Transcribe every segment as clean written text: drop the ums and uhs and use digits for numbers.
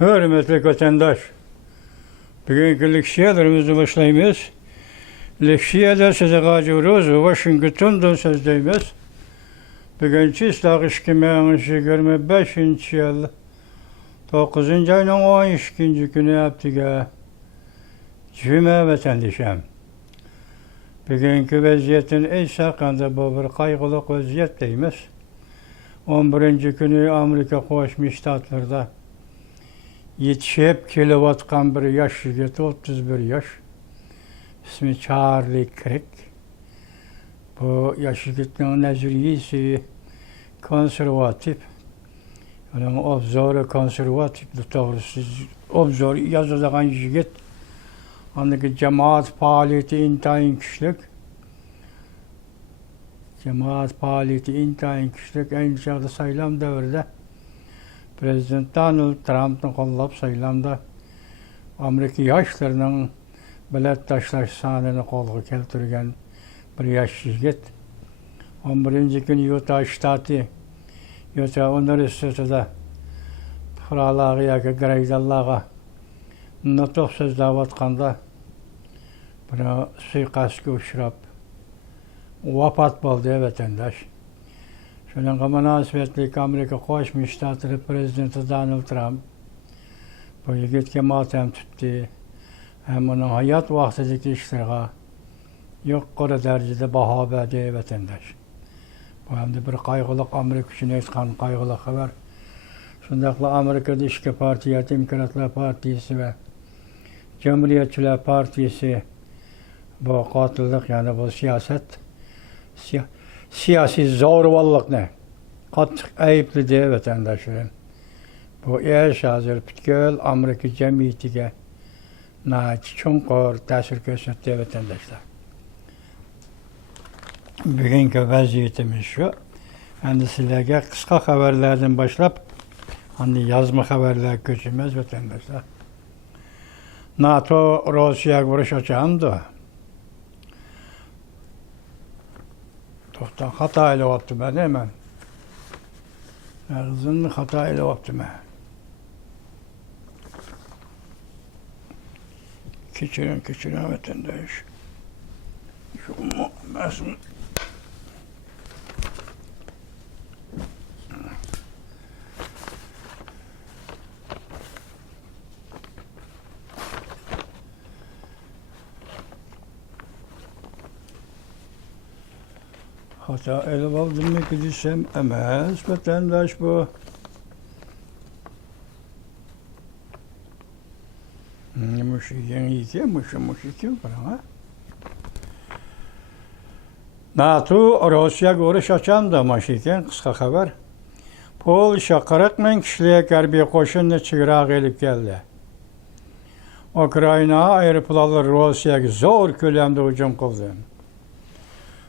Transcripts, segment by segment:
Hürmetli vatandaş, bugünkü leksiyalarımızı başlayımız. Leksiyada size kacıyoruz, Washington'dan sözdeyimiz. Bugünkü İslah işkimeğinizi görme 5. yıl, 9. ayının 12. günü yaptık. Cüme vatandaşım. Bugünkü vaziyetin eş hakkında bu bir kaygılık vaziyetteyimiz. 11. günü Amerika Koşmuş Ştatlar'da yetişip kilovatkan bir yaş yigiti, 31 yaş. İsmi Charlie Kirk. Bu yaş yigitinin neziriyesi konservatif. Onun obzoru konservatif, doğrusu obzoru yazılan yigit. Ondaki cemaat faaliyeti intayın kişilik. Cemaat faaliyeti intayın kişilik. Aynı çağda sayılam devirde Prezident Donald Trump'ın kollap sayılamda Amerika yaşlarının biletdaşlar sanını kolga keltirgen bir yaş yigit. 11. gün Utah ştatı, Utah Üniversitesi'de Fralağı yaki Greydallağa nutuk sözlavatqanda bir suikastga uçrap vafat boldu vatandaş. Şununla münasebetlik Amerika Koşmuş Ştatları Prezidenti Donald Trump bu yigitke matem tuttu. Hem onun hayat vaxtideki işlerine yuqori derecede baha verdi vatandaş. Bu hem de bir kaygılık Amerika için etkan kaygılık haber. Şundakla Amerika'da İşçi Partisi, Demokratlar Partisi ve Cumhuriyetçiler Partisi bu katıldık, yani bu siyaset siyasi zorbalık ne? Katlık ayıplı diye vatandaşların. Bu eş hazır bütköl Amerika cemiyetiga çunkor tasir gösterdi vatandaşlar. Bugünkü vaziyetimiz şu. Yani sizlerge kısa haberlerden başlap yazma haberler göçümüz vatandaşlar. NATO Rusya'ya vuruş açağındı. Tohtan hatayla yaptım ben hemen. Ağzını hatayla yaptım ben. Keçiren vatandaş. Şu muhtemelen hata ele aldım mı gidişem emez vatandaş bu. Muşiki bana. NATO Rusya görüş açan da maşiken kısa haber. Polşa 40 bin kişilik harbiy qo'shinni chegaraga elib keldi. Ukraina aeroplanlar Rusiyaga zo'r ko'lamda hujum qildi.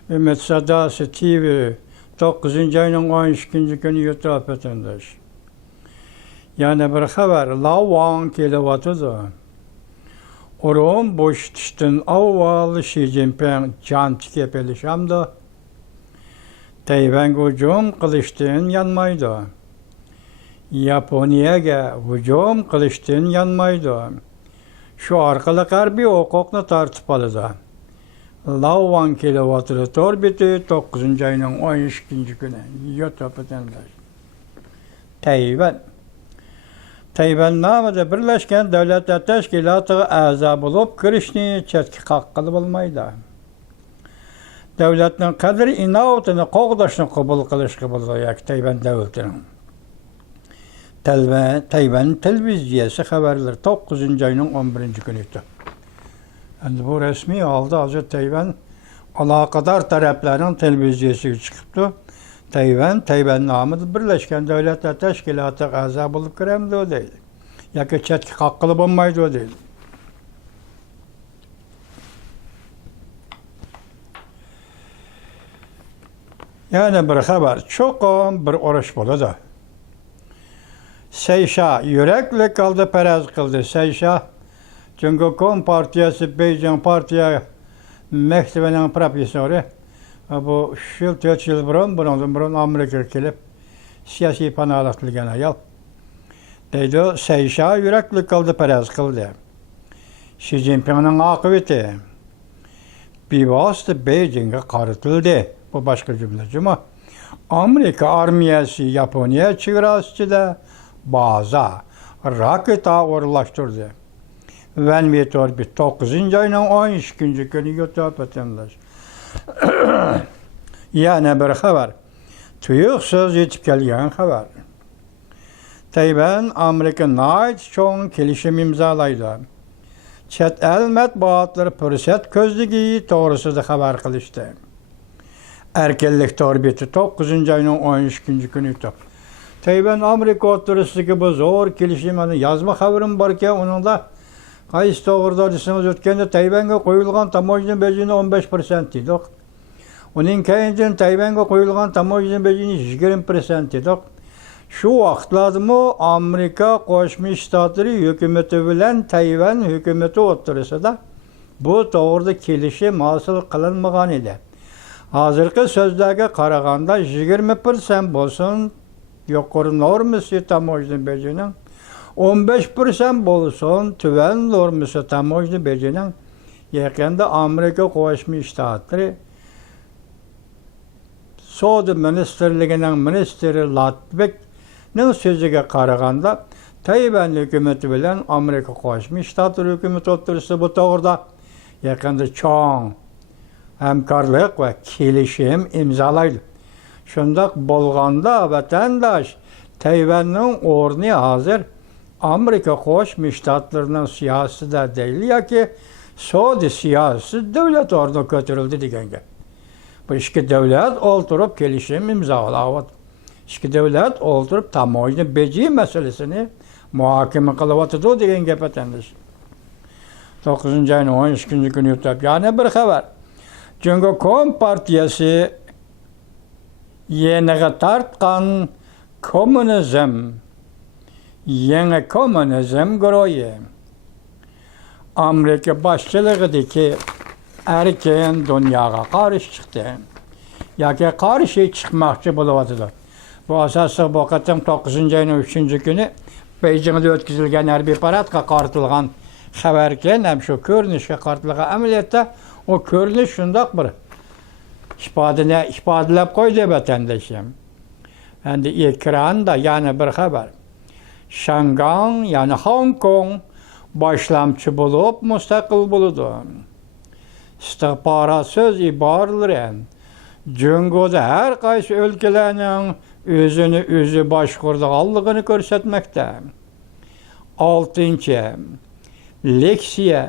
Ümit Sadasi TV 9. ayının 12. günü YouTube vatandaş. Yani bir haber lavan kelevatıdı. Orum boştuştun avval Xi Jinping can tikepelişamda Tayvan hücum qilishdan yanmaydi. Yaponiyaga hücum qilishdan yanmaydi. Şu orqali harbiy huquqni tartib oladi. Lavan kilovatri torbiti 9. ayının 12. günü YouTube vatandaş. Tayvan namida Birleşken Devletler Teşkilatı a'zo bulup kirishni chetga qaqqilib bo'lmaydi. Devletinin kadr inovatini qo'g'dashni qabul qilishga bo'ladi Tayvan davlatining. Tayvan televiziyasi haberleri 9. ayının 11. günüydü. Yani bu resmi aldı Hazreti Tayvan alakadar tarafların televiziyası çıkıptı. Tayvan namıdır Birleşken Devletler Teşkilatı a'zo bulup kiremdi o değil. Yaki chetga qaqqilib bo'lmaydi o değil. Yani bir haber çoğun bir oruç boladı. Seyşa yürekli kaldı, perez kıldı. Seyşa çünkü Kompartiyası Beycan Partiya mektebenin profesörü bu şu 4 yıl burun Amerika'ya gelip siyasi panahlatilgan ayol. Deydi, Seyşa yürekli kıldı, perez kıldı. Xi Jinping'in akıbeti bivasıta Beijing'e karıtıldı. Bu başka cümleci mi? Amerika armiyası Japonya çevrasıda bazı raket ağırlaştırdı. Ben bir 9. ayının 12. günü yutup etenler. Yani bir haber. Tuyuksuz yetip gelgen haber. Tayvan Amerika nait çoğun kelişim imzalaydı. Çet el matbuatları pürset közlüğü doğrusu da haber kılıştı. Erkellik torbeti 9. ayının 13. günü yutup. Tayvan Amerika oturusundaki bu zor kelişim yazma haberim varken onun da qaysi to'g'rida desangiz o'tganda Tayvanga qo'yilgan tamojna bejini 15% edik. Uning keyindan Tayvanga qo'yilgan tamojna bejini 20% edik. Shu vaqtlardami Amerika Qo'shma Shtatlari hukumati bilan Tayvan hukumati o'rtasida bu to'g'rida kelishim hosil qilinmagan edi. Hozirgi so'zlarga qaraganda 20% bo'lsin yuqori normasi tamojna bejining 15% bo'lsin tuvan normasi tamojna bejining yaqinda Amerika Qo'shma Shtatlari Savdo ministrligining ministri Latvekning so'ziga qaraganda Tayvan hukumati bilan Amerika Qo'shma Shtatlari hukumati o'rtasida bu to'g'rida yaqinda cho'ng hamkorlik va kelishim imzolaydi. Shundoq bo'lganda vatandosh Tayvanning o'rni hozir Amerika Qo'shma Shtatlarining siyosatida değil yoki Saudi siyasi davlat o'rniga ko'tarildi degan gap. Bu ikki davlat o'ltirib kelishim imzolayapti. Ikki davlat o'ltirib tamojna beji masalasini muhokama qilyapti degan gap atandish. 9. ayning 12. kuni yutup. Yana bir xabar. Jungo Kompartiyasi yeniga tartgan kommunizm yangi kommunizm guruhi Amerika boshchiligidagi erkin dunyoga qarshi chiqdi. Yoki qarshi chiqmoqchi bo'lyapti. Bu asosda bu qatam 9. ayning 3. kuni Beijingda o'tkazilgan harbiy paradga qaratilgan xabarken ham shu ko'rinishga qaratilgan amaliyotda o ko'rinish shundoq bir ifodalab qo'ydi vatandashim. Endi ekranda yana bir xabar. Shangang yani Hong Kong boshlamchi bo'lib mustaqil bo'ladi. İstihbarat söz ibaralari Jungoda har qaysi o'lkalarning o'zini o'zi boshqarganligini ko'rsatmoqda. 6. Leksiya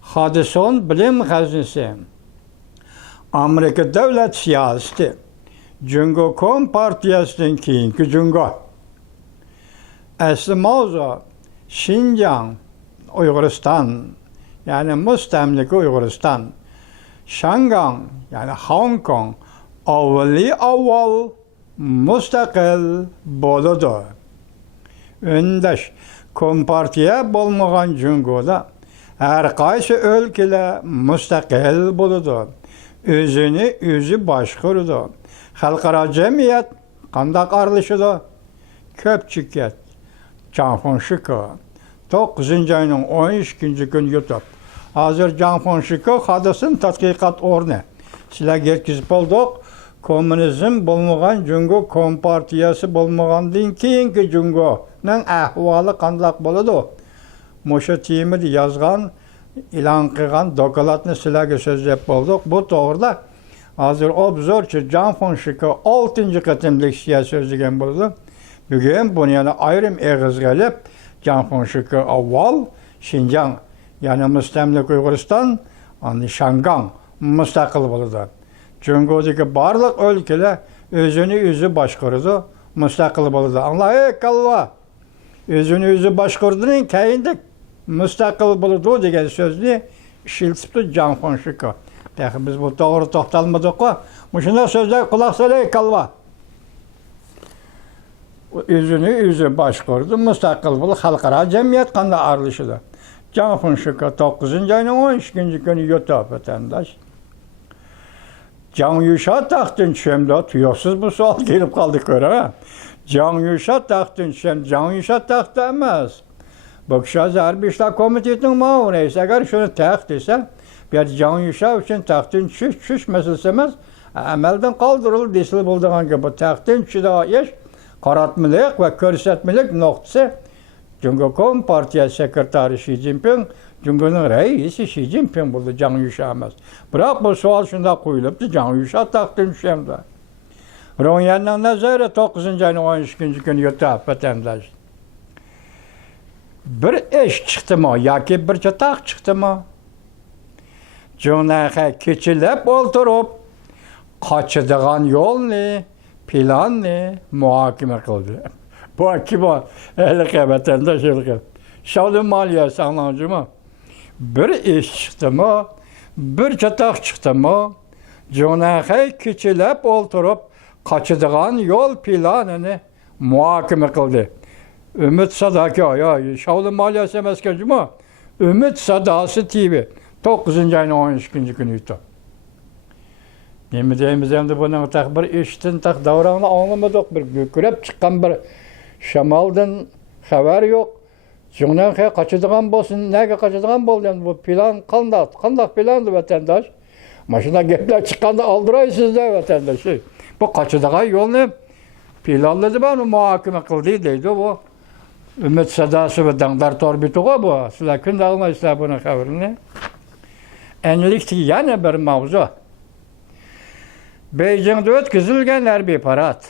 Hadison bilim xazinasi. Amerika davlat siyosati Jungo Kompartiyasining keyingi Jungo. Asli mavzu Xinjiang, Uyg'uriston, yani mustamlika Uyg'uriston. Shangang, yani Hong Kong, avval mustaqil bo'ladi. Undash kompartiya bo'lmagan Jungoda har qaysi o'lkalar mustaqil bo'ladi. O'zini o'zi boshqaradi. Xalqaro jamiyat qanday aralashadi? Ko'pchilik Zhang Fengshiko 9. ayning 12. kuni yutup. Hozir Zhang Fengshiko hodisin tadqiqot o'rni. Sizlarga yetkazib bo'ldik. Kommunizm bo'lmagan Jungo Kompartiyasi bo'lmagandan keyingi Jungoning ahvoli qanday bo'ladi? Moshe Timir yozgan, e'lon qilgan dokladni sizlarga so'zlab bo'ldik. Bu to'g'rida hozir obzorchi Zhang Fengshiko 6. qatim leksiya so'zlagan bo'ldi. Bugun buni yana ayrim eg'izgalab Zhang Fengshiko avval Xinjiang, yani mustamlika Uyg'uriston, ani Shangang mustaqil bo'ladi. Jungodagi barliq o'lkalar o'zini o'zi boshqaradi, mustaqil bo'ladi. Alloh kalva. O'zini o'zi boshqardining keyinda mustaqil bo'ladi degan so'zni ishiltibdi Zhang Fengshiko. Biz bu to'g'ri to'xtalmadik-ku. Shunday so'zlar quloq solay kalva. O'zini o'zi boshqardi, mustaqil bo'lib xalqaro jamiyat qanday aralashadi? Zhang Fengshiko 9. ayning 12. kuni yutup vatandosh. Can Yuşa taxtın düşəmdə tuyuqsuz bu sual gelib qaldı görə. Can Yuşa taxtın düşəm, Can Yuşa taxtı emas. Bu kişi Azərbaycan komitetinin maunu ise, eğer şunu taxt ise, bir Can Yuşa üçün taxtın düşüş meselesi emas, əməldən qaldırılır desil bulduğun gibi bu taxtın düşüdə iş, qaratmılıq ve körsetmülük noktası Cumhurbaşkanı Partiya Sekreteri Xi Jinping, Cumhurbaşkanı reisi Xi Jinping buldu Can Yuşa emas. Bırak bu sual şunda koyulubdu, Can Yuşa taxtın düşəmdə. Ronya'nın nəzəri 9. ayın 12. günü yurtta vətəndaş. Bir iş çıktı mı, ya ki bir çıtaq çıktı mı? Cünaha keçilip oturup, kaçıdığan yol ne, plan ne, muhakeme kıldı. Bu kim o? Ehlike vatandaş ehlike. Şavlı maliyesi anlamcı mı? Bir iş çıktı mı, bir çıtaq çıktı mı? Cünaha keçilip oturup, kaçıdığan yol planını muhakeme kıldı. Ümit Sadaki, ya Şavlı maliyesi meskeci mi? Ümit Sadası TV. 9. ayın 12. günüydü. Nemideyimiz hem bunun bir iştin davranını anlamadık. Bir gökürep çıkan bir şamaldan haber yok. Cüngden kaçıdığan bolsun, nege kaçıdığan bolsun, bu plan kandak plandı vatandaş. Maşına gepler çıkanda aldırayı sizde vatandaş. Bu kaçıdığan yol ne? Planladı bana muhakeme kıldıydı bu. Ümit Sadası ve Dağdar Torbituğa bu. Sizler künde almayızlar bunun haberini. Enlikti yana bir mavzu. Beijing'de ötküzülgenler bir parat.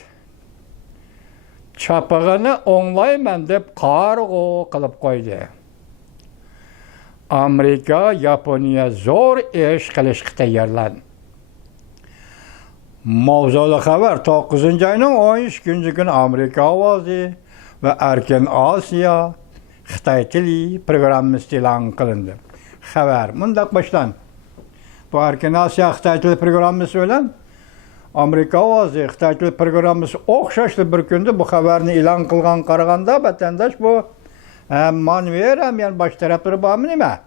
Çapığını onlayman dep qarğı kılıp koydu. Amerika, Yaponiya zor iş kılışkı tayarlan. Mavzulu haber 9. ayının 13. günü Amerika avazı ve Erken Asya Xitay Tili programı ilan kılındı. Haber mundak başlan. Bu Erken Asya Xitay Tili programı söylen. Amerika avazı Xitay Tili programı oxşaşlı bir gündü bu haberini ilan kılgan qaraganda vatandaş bu manver hem yani baş tarafları bağımlı nime?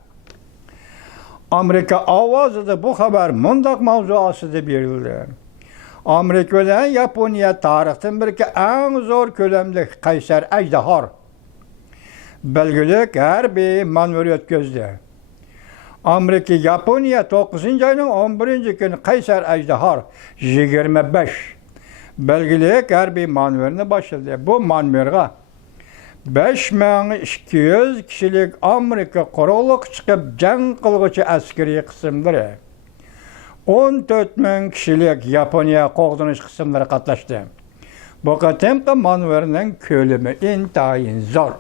Amerika avazı da bu haber mundak mavzuası da verildi. Amerika ile Yaponiya tarixten bir ki en zor kölemli Kaysar Ejdahar belgelik her bir manveriyet gözde. Amerika Yaponiya 9. ayının 11. günü Kaysar Ejdahar 25 belgelik her bir manverini başladı. Bu manverga 5200 kişilik Amerika koroluk çıkıp can kılgıcı askeri kısımdır. 14.000 kişilik Yaponiya qoğdunuş kısımları katlaştı. Bu katemde manverinin kölümü intayin zor.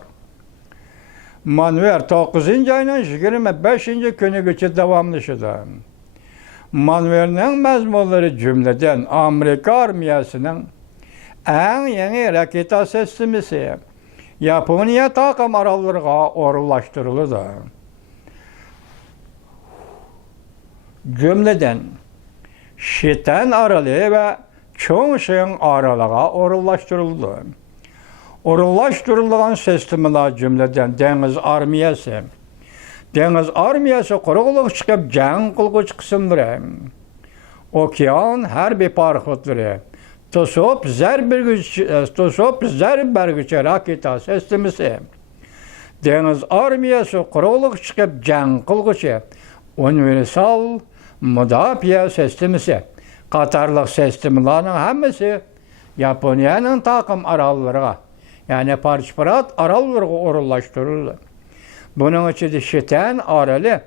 Manver 9. ayının 25. günü geçi devamlışıdır. Manverinin mezmunları cümleden Amerika armiyasının en yeni raketa sistemisi Yaponiya takım aralarına orullaştırılıdır. Cümleden Şiten aralığı ve Çoğuşen aralığa orullaştırıldı. Orullaştırılan sistemler cümleden Deniz Armiyası. Deniz Armiyası kuruluk çıkıp can kılgıç kısımları. Okyan harbi parkutları. Tosop zerbergüçe raketa sistemisi. Deniz Armiyası kuruluk çıkıp can kılgıçı. Universal müdafiə sistemisi, Katarlıq sistemlerinin hemisi Yaponiya'nın takım aralılarına, yani parçaparat aralılarına orullaştırıldı. Bunun için de Şiten aralı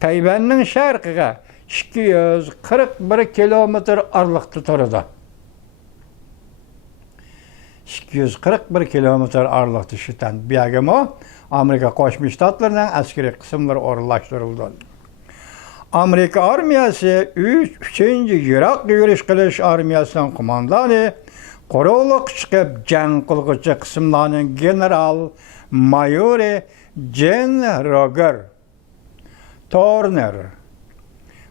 Tayvan'ın şarkıga 241 kilometre aralıkta turdu. 241 kilometre aralıkta Şiten. Bir Amerika Koşmuş Ştatlarının askeri kısımları orullaştırıldı. Amerika armiyası 3. Irak yürüyüş kılış armiyasının kumandanı, koruluk çıkıp can kılgıcı kısımlarının general mayori Jen Roger Turner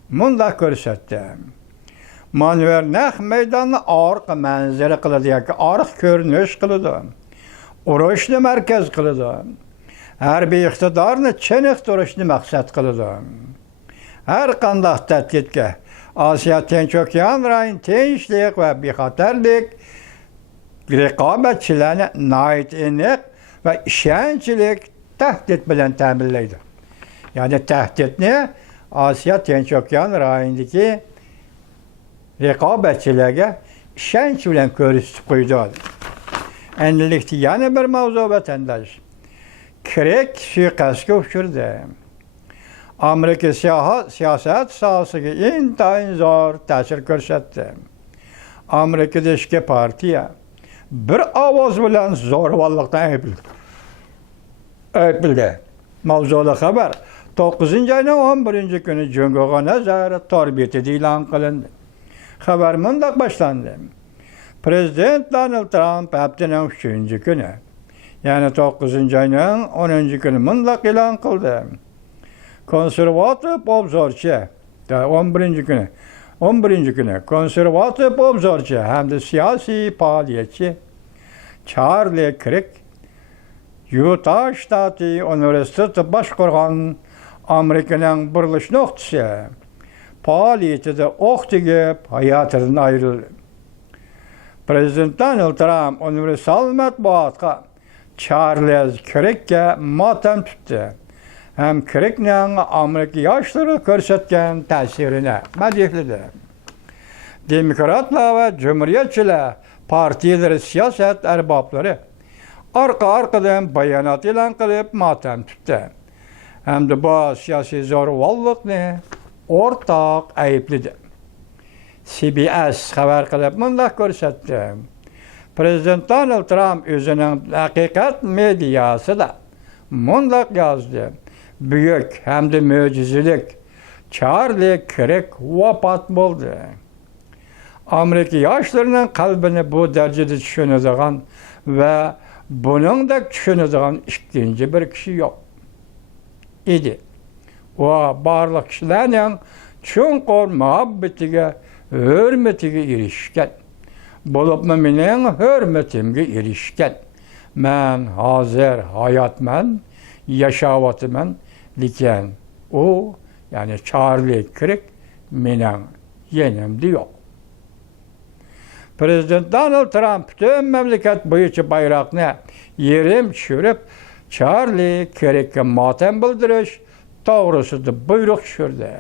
munda görsetti. Manver nəx meydanı arıq mənzərə qılıdı, yani arıq görünüş qılıdı. Urushni merkez qılıdı. Hərbi iqtidarını Çin iqtidarını məqsəd qılıdı. Her qandaq tədqiqə Asya Tinçokyan rayın tinçlik ve bixatarlik rekabatçilerine nait inik ve işençilik tehdit bilen təminleydi. Yani tehdit ne? Asya Tinçokyan rayındaki rekabatçilere işenç bilen körüstü koydu. Endilikti yani bir mavzu vatandaş. Kirek suikastga uçurdu. Amerika siyaset sahasıga intayin zor ta'sir ko'rsatdi. Amerikada ishki partiya bir ovoz bilan zo'ravonlikdan aytildi. Mavzuda xabar 9-oyning 11-kuni Jungoga nazorat tor betida e'lon qilindi. Xabar mundoq boshlandi. Prezident Donald Trump haftaning 3-kuni, ya'ni 9-oyning 10-kuni mundoq e'lon qildi. Konservatif obzorchi, 11-kuni konservatif obzorchi hamda siyosiy faoliyatchi Charlie Kirk Utah shtati universiteti boshqargan Amerikaning burilish nuqtasi faoliyatida o'q tegib hayotidan ayrildi. Prezident Donald Trump universal matbuotga Charles Kirkga motam tutdi. Hem Kirkning Amerika yoshlari ko'rsatgan ta'sirini madhihladi. Demokratlar ve Cumhuriyetçiler partiyalar siyosat arboblari arka-arkadan bayonot e'lon qilib motam tutdi. Hamda bu siyosiy zo'ravonlikni o'rtoq aybladi. CBS xabar qilib bundoq ko'rsatdi. Prezident Donald Trump o'zining haqiqat mediasida bundoq yozdi. Büyük hem de mo'jizelik Charlie Kirk vafot bo'ldi. Amerika yoshlarining qalbini bu darajada tushunadigan va buningdek tushunadigan ikkinchi bir kishi yo'q edi. Va barliq kishilarning chunqur muhabbatiga, hurmatiga erishgan. Bo'libmi mening hurmatimga erishgan. Men hozir hayotman, yaşavatımın diken o yani Charlie Kirk mening yenimdi yok. Prezident Donald Trump tüm memleket bo'yicha bayroqni yerim tushirib Charlie Kirkga motam bildirish to'g'risida buyruq tushirdi.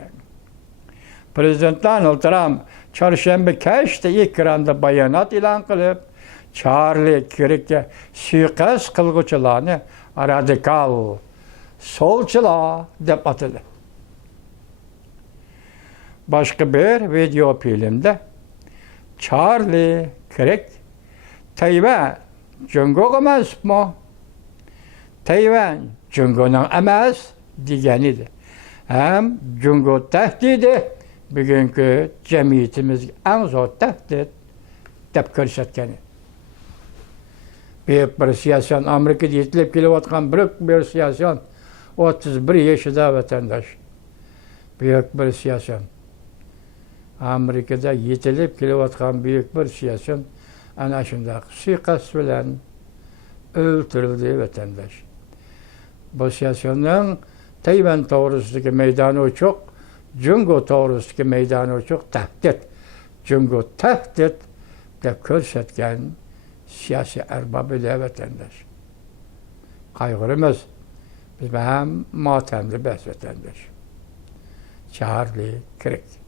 Prezident Donald Trump chorshanba kechda ekranda bayonot e'lon qilib Charlie Kirkga suiqasd qilguvchilarni radikal solchilar deb atadi. Başka bir video filmde Charlie Kirk Tayvan Jungoga mansubmi? Tayvan Jungoning emas degan edi. Ham Jungo tahdidi bugungi jamiyatimizga eng zo'r tahdid deb ko'rsatgan. Büyük bir siyaset, Amerika'da yetilib kelayotgan bir siyaset, 31 yaşında vatandaş. Büyük bir siyaset. Amerika'da yetilib kelayotgan büyük bir siyaset, ana shunday suiqasd bilan o'ldirildi vatandaş. Bu siyasetning Tayvan to'g'risidagi maydoni ochiq, Jungo to'g'risidagi maydoni ochiq tahdid. Jungo tahdid deb ko'rsatgan siyasi erbabı da vatandaş. Kaygırımız, biz hem matemli vatandaş. Charlie Kirk.